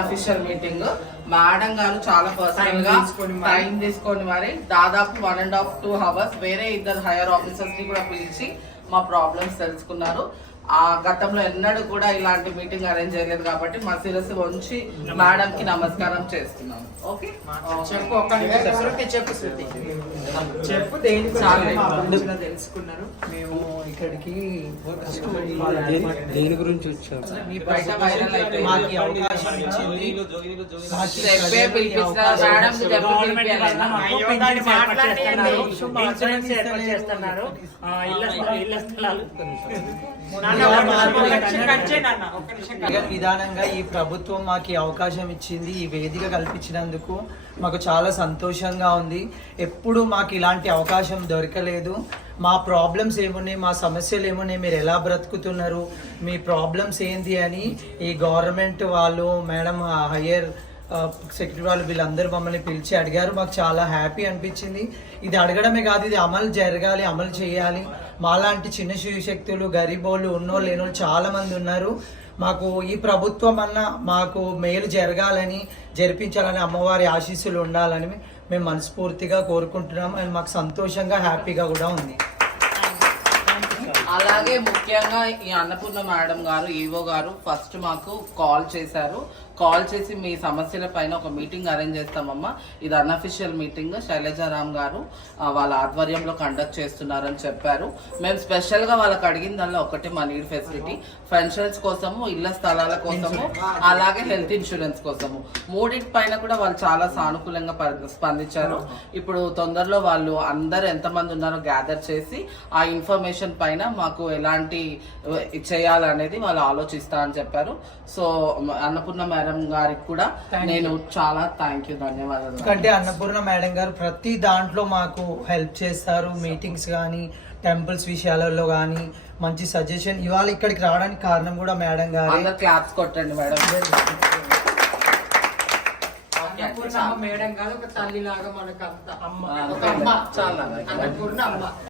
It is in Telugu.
అఫీషియల్ మీటింగ్ మేడం గారు చాలా పర్సనల్ గా టైం తీసుకొని మరి దాదాపు 1.5 to 2 hours వేరే ఇద్దరు హైయర్ ఆఫీసర్స్ ని కూడా పిలిచి మా ప్రాబ్లమ్స్ తెలుసుకున్నారు. ఆ గతంలో ఎన్నడూ కూడా ఇలాంటి మీటింగ్ అరేంజ్ చేయలేదు కాబట్టి మా శిరస్సు వంచి మేడం కి నమస్కారం చేస్తున్నాను. ఓకే చెప్పు తెలుసుకున్నారు. మేము ఇక్కడికి దేని గురించి వచ్చాము? బయట వైరల్ అయితే మాకు అవకాశం ఇచ్చింది. విధానంగా ఈ ప్రభుత్వం మాకు ఈ అవకాశం ఇచ్చింది, ఈ వేదిక కల్పించినందుకు మాకు చాలా సంతోషంగా ఉంది. ఎప్పుడు మాకు ఇలాంటి అవకాశం దొరకలేదు. మా ప్రాబ్లమ్స్ ఏమున్నాయి, మా సమస్యలు ఏమున్నాయి, మీరు ఎలా బ్రతుకుతున్నారు, మీ ప్రాబ్లమ్స్ ఏంటి అని ఈ గవర్నమెంట్ వాళ్ళు, మేడం హయ్యర్ సెక్రటరీ వాళ్ళు వీళ్ళందరూ మమ్మల్ని పిలిచి అడిగారు. మాకు చాలా హ్యాపీ అనిపించింది. ఇది అడగడమే కాదు, ఇది అమలు జరగాలి, అమలు చేయాలి. మాలాంటి చిన్న శివశక్తులు, గరీబోళ్ళు, ఉన్నోళ్ళు లేనోళ్ళు చాలా మంది ఉన్నారు. మాకు ఈ ప్రభుత్వం అన్న మాకు మేలు జరగాలని, జరిపించాలని, అమ్మవారి ఆశీస్సులు ఉండాలని మేము మనస్ఫూర్తిగా కోరుకుంటున్నాం. అండ్ మాకు సంతోషంగా, హ్యాపీగా కూడా ఉంది. అలాగే ముఖ్యంగా ఈ అన్నపూర్ణ మేడం గారు, ఈవో గారు ఫస్ట్ మాకు కాల్ చేశారు. కాల్ చేసి మీ సమస్యల పైన ఒక మీటింగ్ అరేంజ్ చేస్తామమ్మా, ఇది అన్అఫిషియల్ మీటింగ్ శైలజారాం గారు వాళ్ళ ఆధ్వర్యంలో కండక్ట్ చేస్తున్నారని చెప్పారు. మేము స్పెషల్ గా వాళ్ళకి అడిగిన దానిలో ఒకటి మా నీడ్ ఫెసిలిటీ, పెన్షన్స్ కోసము, ఇళ్ల స్థలాల కోసము, అలాగే హెల్త్ ఇన్సూరెన్స్ కోసము. మూడింటి పైన కూడా వాళ్ళు చాలా సానుకూలంగా స్పందించారు. ఇప్పుడు తొందరలో వాళ్ళు అందరు ఎంతమంది ఉన్నారో గ్యాదర్ చేసి ఆ ఇన్ఫర్మేషన్ పైన మాకు ఎలాంటి చేయాలనేది వాళ్ళు ఆలోచిస్తా అని చెప్పారు. సో అన్నపూర్ణ మేడం గారికి కూడా నేను చాలా ధన్యవాదాలు. ఎందుకంటే అన్నపూర్ణ మేడం గారు ప్రతి దాంట్లో మాకు హెల్ప్ చేస్తారు. మీటింగ్స్ కానీ, టెంపుల్స్ విషయాలలో కానీ మంచి సజెషన్. ఇవాళ ఇక్కడికి రావడానికి కారణం కూడా మేడం గారు. అందరు క్లాప్స్ కొట్టండి మేడం. మేడం కాదు, ఒక తల్లి లాగా మనకు అంత చాలా